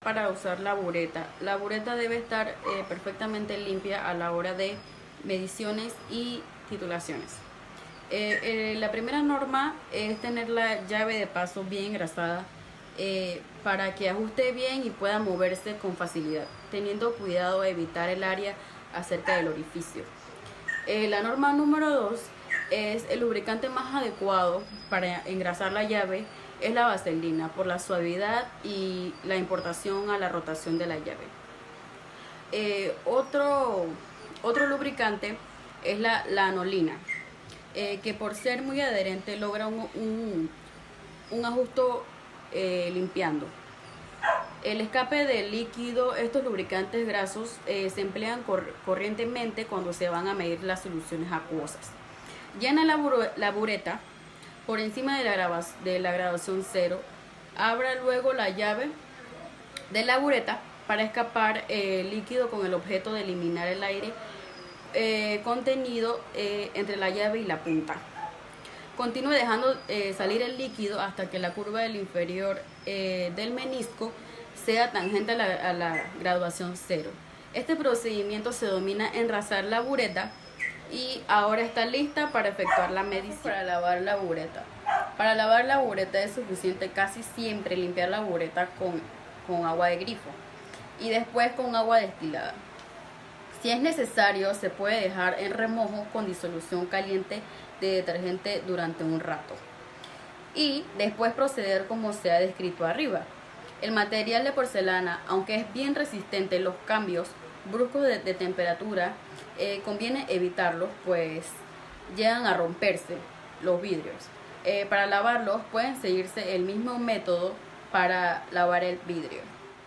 Para usar la bureta. La bureta debe estar perfectamente limpia a la hora de mediciones y titulaciones. La primera norma es tener la llave de paso bien engrasada para que ajuste bien y pueda moverse con facilidad, teniendo cuidado de evitar el área acerca del orificio. La norma número 2 es el lubricante más adecuado para engrasar la llave es la vaselina por la suavidad y la importación a la rotación de la llave. Otro lubricante es la anolina, que por ser muy adherente logra un ajuste limpiando. El escape de líquido, estos lubricantes grasos se emplean corrientemente cuando se van a medir las soluciones acuosas. Llena la bureta por encima de la graduación 0. Abra luego la llave de la bureta para escapar el líquido con el objeto de eliminar el aire contenido entre la llave y la punta. Continúe dejando salir el líquido hasta que la curva del inferior del menisco sea tangente a la graduación 0. Este procedimiento se denomina enrasar la bureta y ahora está lista para efectuar la medición. Para lavar la bureta. Para lavar la bureta es suficiente casi siempre limpiar la bureta con agua de grifo y después con agua destilada. Si es necesario, se puede dejar en remojo con disolución caliente de detergente durante un rato y después proceder como se ha descrito arriba. El material de porcelana, aunque es bien resistente a los cambios bruscos de temperatura, conviene evitarlos, pues llegan a romperse los vidrios. Para lavarlos pueden seguirse el mismo método para lavar el vidrio.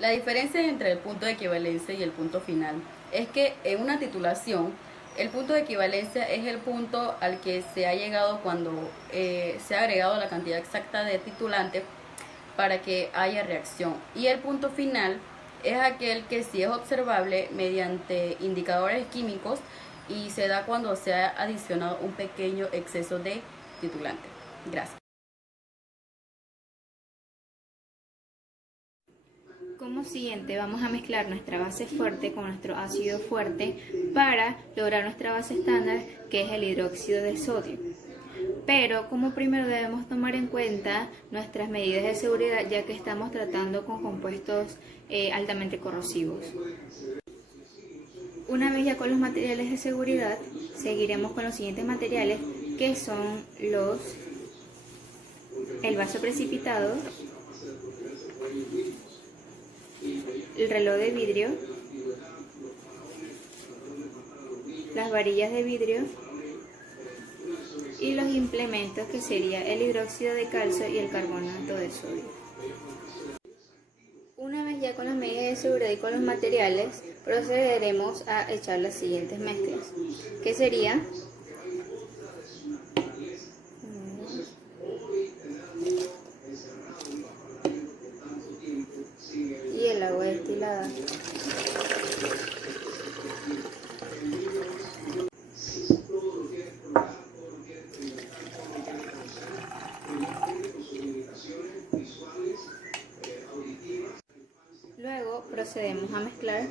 La diferencia entre el punto de equivalencia y el punto final es que en una titulación el punto de equivalencia es el punto al que se ha llegado cuando se ha agregado la cantidad exacta de titulante para que haya reacción, y el punto final es aquel que sí es observable mediante indicadores químicos y se da cuando se ha adicionado un pequeño exceso de titulante. Gracias. Como siguiente vamos a mezclar nuestra base fuerte con nuestro ácido fuerte para lograr nuestra base estándar, que es el hidróxido de sodio. Pero como primero debemos tomar en cuenta nuestras medidas de seguridad, ya que estamos tratando con compuestos altamente corrosivos. Una vez ya con los materiales de seguridad, seguiremos con los siguientes materiales, que son el vaso precipitado, el reloj de vidrio, las varillas de vidrio y los implementos, que sería el hidróxido de calcio y el carbonato de sodio. Una vez ya con las medidas de seguridad y con los materiales, procederemos a echar las siguientes mezclas, que sería y el agua destilada. Luego procedemos a mezclar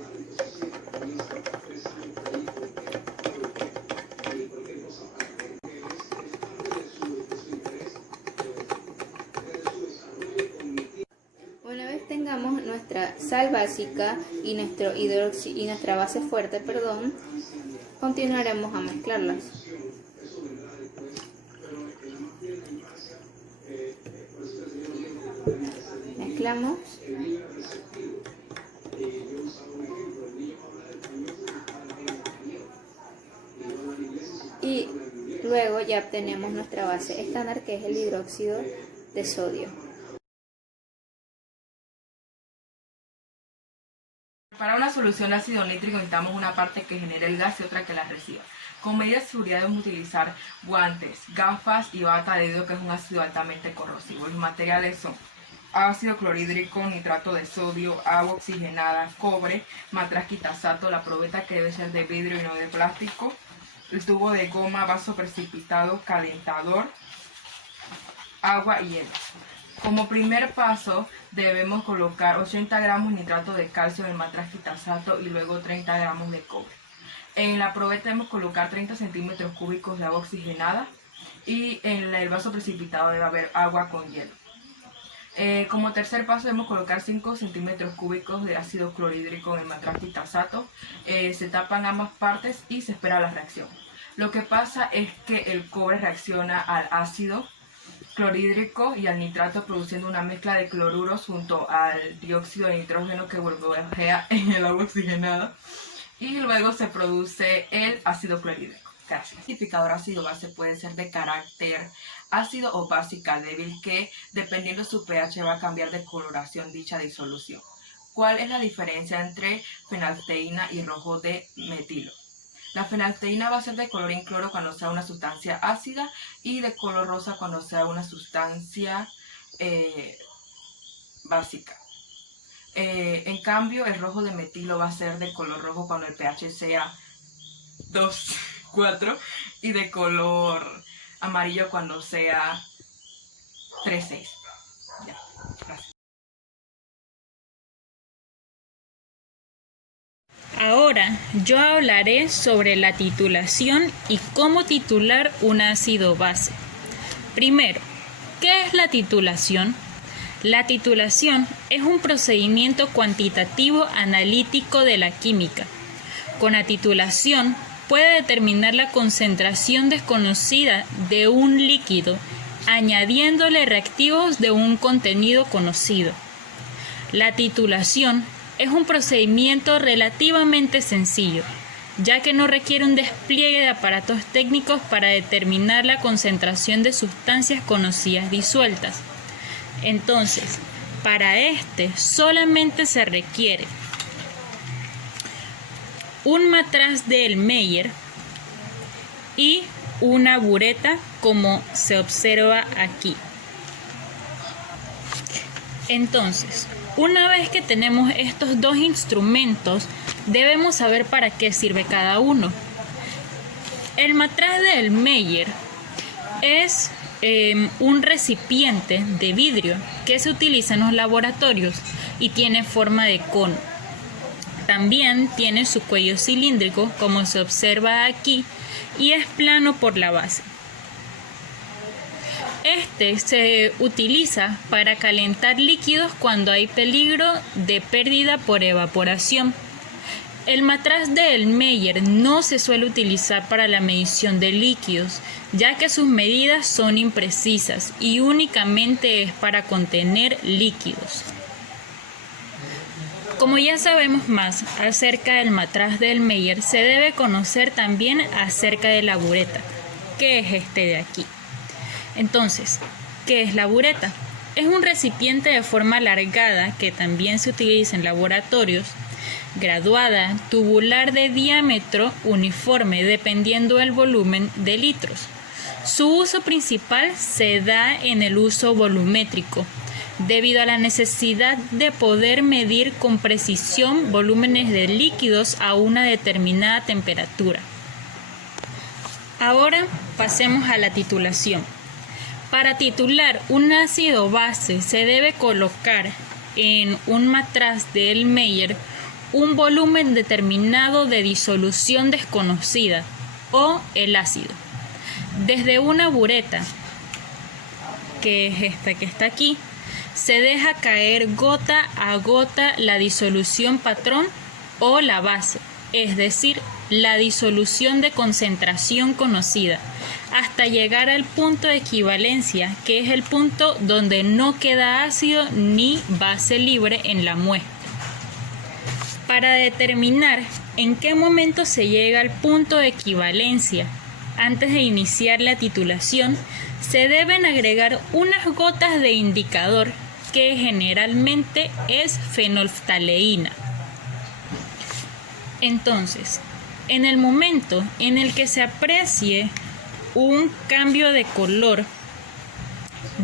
Una vez tengamos nuestra sal básica y nuestra base fuerte, continuaremos a mezclarlas. Mezclamos. Y luego ya obtenemos nuestra base estándar, que es el hidróxido de sodio. Para una solución de ácido nítrico necesitamos una parte que genere el gas y otra que la reciba. Con medidas de seguridad debemos utilizar guantes, gafas y bata debido a que es un ácido altamente corrosivo. Los materiales son ácido clorhídrico, nitrato de sodio, agua oxigenada, cobre, matraz quitasato, la probeta que debe ser de vidrio y no de plástico, el tubo de goma, vaso precipitado, calentador, agua y hielo. Como primer paso debemos colocar 80 gramos de nitrato de calcio en el matraz quitasato y luego 30 gramos de cobre. En la probeta debemos colocar 30 centímetros cúbicos de agua oxigenada y en el vaso precipitado debe haber agua con hielo. Como tercer paso debemos colocar 5 centímetros cúbicos de ácido clorhídrico en el matraz quitasato. Se tapan ambas partes y se espera la reacción. Lo que pasa es que el cobre reacciona al ácido clorhídrico y al nitrato produciendo una mezcla de cloruros junto al dióxido de nitrógeno que burbujea en el agua oxigenada y luego se produce el ácido clorhídrico. El clasificador ácido-base puede ser de carácter ácido o básica débil que dependiendo de su pH va a cambiar de coloración dicha disolución. ¿Cuál es la diferencia entre fenalteína y rojo de metilo? La fenalteína va a ser de color incoloro cuando sea una sustancia ácida y de color rosa cuando sea una sustancia básica. En cambio, el rojo de metilo va a ser de color rojo cuando el pH sea 2,4 y de color amarillo cuando sea 3,6. Ya, gracias. Ahora yo hablaré sobre la titulación y cómo titular un ácido base. Primero, ¿qué es la titulación? La titulación es un procedimiento cuantitativo analítico de la química. Con la titulación puede determinar la concentración desconocida de un líquido, añadiéndole reactivos de un contenido conocido. La titulación es un procedimiento relativamente sencillo, ya que no requiere un despliegue de aparatos técnicos para determinar la concentración de sustancias conocidas disueltas. Entonces, para este solamente se requiere un matraz de Erlenmeyer y una bureta, como se observa aquí. Entonces, una vez que tenemos estos dos instrumentos, debemos saber para qué sirve cada uno. El matraz de Erlenmeyer es un recipiente de vidrio que se utiliza en los laboratorios y tiene forma de cono. También tiene su cuello cilíndrico, como se observa aquí, y es plano por la base. Este se utiliza para calentar líquidos cuando hay peligro de pérdida por evaporación. El matraz de Erlenmeyer no se suele utilizar para la medición de líquidos, ya que sus medidas son imprecisas y únicamente es para contener líquidos. Como ya sabemos más acerca del matraz de Erlenmeyer, se debe conocer también acerca de la bureta, que es este de aquí. Entonces, ¿qué es la bureta? Es un recipiente de forma alargada que también se utiliza en laboratorios, graduada, tubular de diámetro uniforme dependiendo del volumen de litros. Su uso principal se da en el uso volumétrico, debido a la necesidad de poder medir con precisión volúmenes de líquidos a una determinada temperatura. Ahora pasemos a la titulación. Para titular un ácido base se debe colocar en un matraz de Erlenmeyer un volumen determinado de disolución desconocida o el ácido. Desde una bureta, que es esta que está aquí, se deja caer gota a gota la disolución patrón o la base, es decir, la disolución de concentración conocida, hasta llegar al punto de equivalencia, que es el punto donde no queda ácido ni base libre en la muestra. Para determinar en qué momento se llega al punto de equivalencia, antes de iniciar la titulación, se deben agregar unas gotas de indicador, que generalmente es fenolftaleína. Entonces, en el momento en el que se aprecie un cambio de color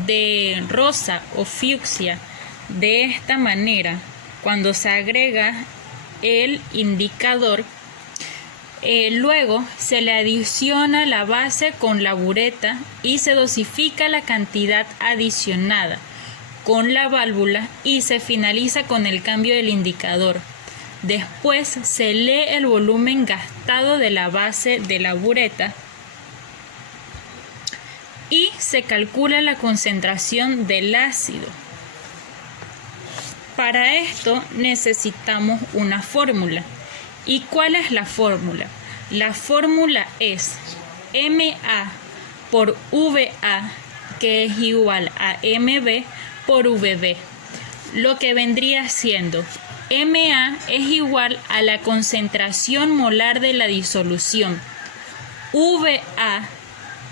de rosa o fucsia de esta manera, cuando se agrega el indicador, luego se le adiciona la base con la bureta y se dosifica la cantidad adicionada, con la válvula y se finaliza con el cambio del indicador. Después se lee el volumen gastado de la base de la bureta y se calcula la concentración del ácido. Para esto necesitamos una fórmula. ¿Y cuál es la fórmula? La fórmula es MA por VA, que es igual a MB por VB, lo que vendría siendo MA es igual a la concentración molar de la disolución. VA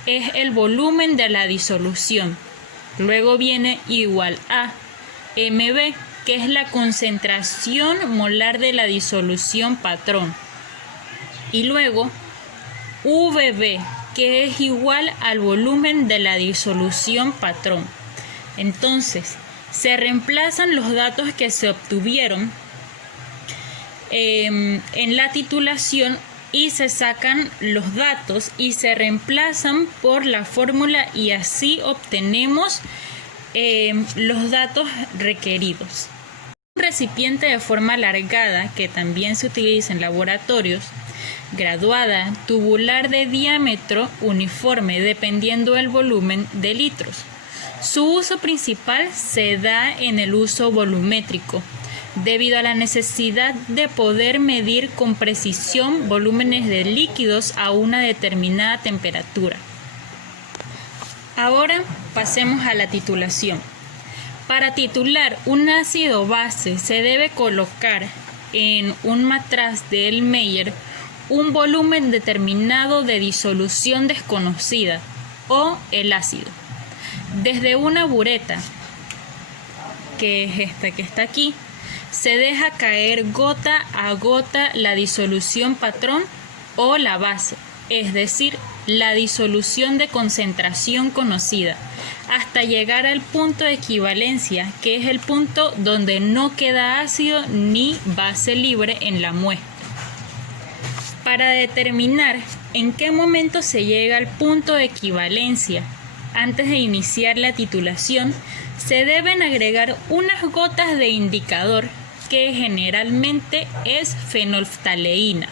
es el volumen de la disolución. Luego viene igual a MB, que es la concentración molar de la disolución patrón. Y luego VB, que es igual al volumen de la disolución patrón. Entonces, se reemplazan los datos que se obtuvieron en la titulación y se sacan los datos y se reemplazan por la fórmula y así obtenemos los datos requeridos. Un recipiente de forma alargada, que también se utiliza en laboratorios, graduada, tubular de diámetro uniforme dependiendo del volumen de litros. Su uso principal se da en el uso volumétrico, debido a la necesidad de poder medir con precisión volúmenes de líquidos a una determinada temperatura. Ahora pasemos a la titulación. Para titular un ácido base se debe colocar en un matraz de Erlenmeyer un volumen determinado de disolución desconocida o el ácido. Desde una bureta, que es esta que está aquí, se deja caer gota a gota la disolución patrón o la base, es decir, la disolución de concentración conocida, hasta llegar al punto de equivalencia, que es el punto donde no queda ácido ni base libre en la muestra. Para determinar en qué momento se llega al punto de equivalencia, antes de iniciar la titulación, se deben agregar unas gotas de indicador, que generalmente es fenolftaleína.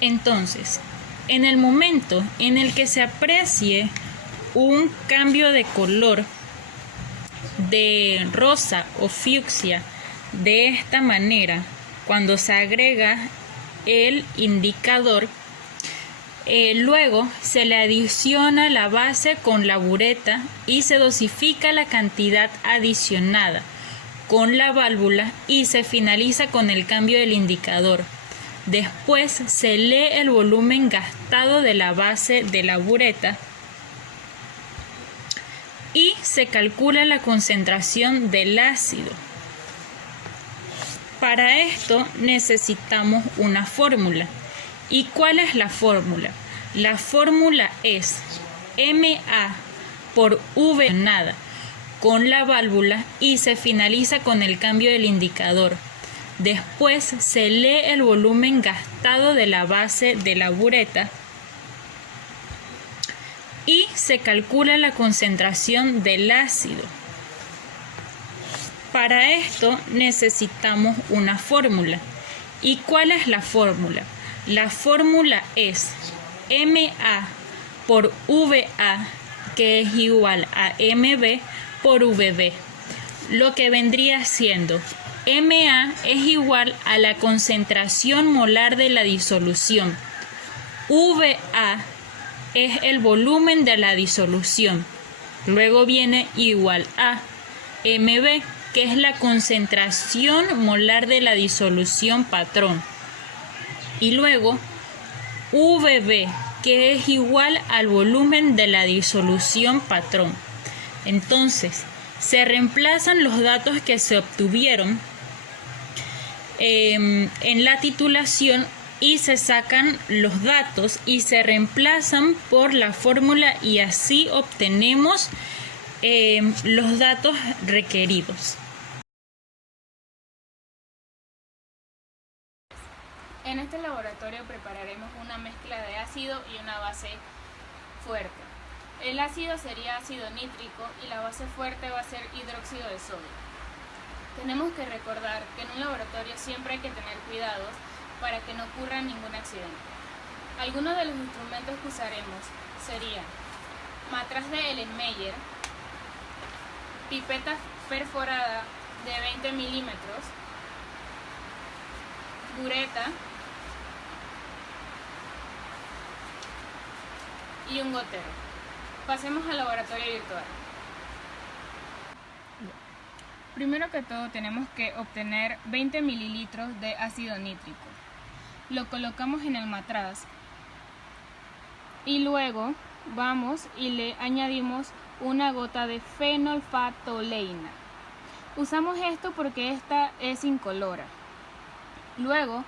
Entonces, en el momento en el que se aprecie un cambio de color de rosa o fucsia de esta manera, cuando se agrega el indicador, luego se le adiciona la base con la bureta y se dosifica la cantidad adicionada con la válvula y se finaliza con el cambio del indicador. Después se lee el volumen gastado de la base de la bureta y se calcula la concentración del ácido. Para esto necesitamos una fórmula. ¿Y cuál es la fórmula? La fórmula es MA por V nada con la válvula y se finaliza con el cambio del indicador. Después se lee el volumen gastado de la base de la bureta y se calcula la concentración del ácido. Para esto necesitamos una fórmula. ¿Y cuál es la fórmula? La fórmula es MA por VA, que es igual a MB por VB, lo que vendría siendo MA es igual a la concentración molar de la disolución. VA es el volumen de la disolución. Luego viene igual a MB, que es la concentración molar de la disolución patrón. Y luego VB, que es igual al volumen de la disolución patrón. Entonces, se reemplazan los datos que se obtuvieron en la titulación y se sacan los datos y se reemplazan por la fórmula y así obtenemos los datos requeridos. En este laboratorio prepararemos una mezcla de ácido y una base fuerte. El ácido sería ácido nítrico y la base fuerte va a ser hidróxido de sodio. Tenemos que recordar que en un laboratorio siempre hay que tener cuidados para que no ocurra ningún accidente. Algunos de los instrumentos que usaremos serían matraz de Erlenmeyer, pipeta perforada de 20 milímetros, bureta y un gotero. Pasemos al laboratorio virtual. Primero que todo tenemos que obtener 20 mililitros de ácido nítrico. Lo colocamos en el matraz y luego vamos y le añadimos una gota de fenolfatoleína. Usamos esto porque esta es incolora. Luego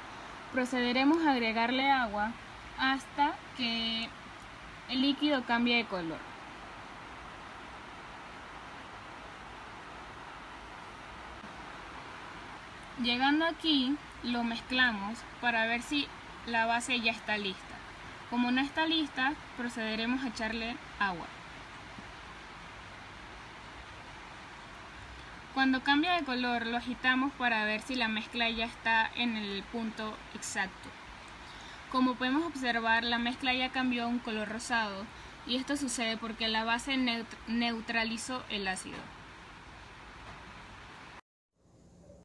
procederemos a agregarle agua hasta que el líquido cambie de color. Llegando aquí, lo mezclamos para ver si la base ya está lista. Como no está lista, procederemos a echarle agua. Cuando cambia de color, lo agitamos para ver si la mezcla ya está en el punto exacto. Como podemos observar, la mezcla ya cambió a un color rosado y esto sucede porque la base neutralizó el ácido.